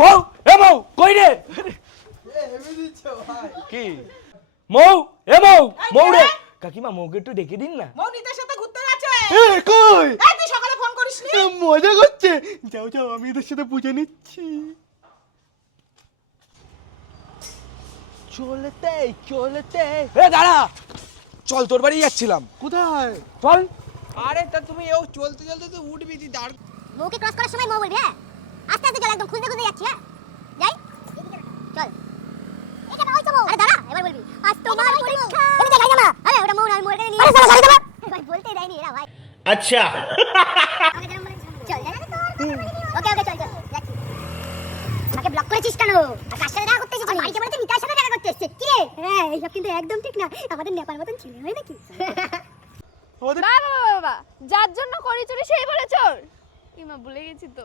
মৌ এ মৌ কই রে কি মৌ এ মৌ মৌ রে কাকিমা মৌকে একটু ডেকে দিন না। মৌ নিতার সাথে ঘুরতে যাচ্ছে। কই এই তুই সকালে ফোন করিসনি? মজা করছে। যাও যাও আমি এদের সাথে বুঝে নিচ্ছি। চলতে চলতে এ দাঁড়া চল তোর বাড়ি যাচ্ছিলাম। কোথায় চল। আরে তা তুমি এও চলতে চলতে তো উঠবি তুই দাঁড়। মৌকে ক্রস করার সময় মৌ বলবি হ্যাঁ আস্তে আস্তে চল একদম খুঁজতে খুঁজতে যাচ্ছি হ্যাঁ যাই চল এখানে ওই তো মৌ আরে দাঁড়া এবার বলবি আজ তোমার পরীক্ষা আমি দেখাই না আরে ওটা মৌ না মৌ এখানে নিয়ে আরে চল গাড়ি দাও ভাই বলতে দেয়নি এরা ভাই আচ্ছা চল ওকে ওকে চল চল যাচ্ছি আমাকে ব্লক করেছিস কেন আর কার সাথে দেখা করতে এসেছিস বাড়িতে বলতে মিতার সাথে দেখা করতে এসেছিস কি রে হ্যাঁ এইসব কিন্তু একদম ঠিক না আমাদের নেপার মতন ছেলে হয় নাকি বাবা বাবা যার জন্য করি চুরি সেই বলে চোর ইমা ভুলে গেছি তো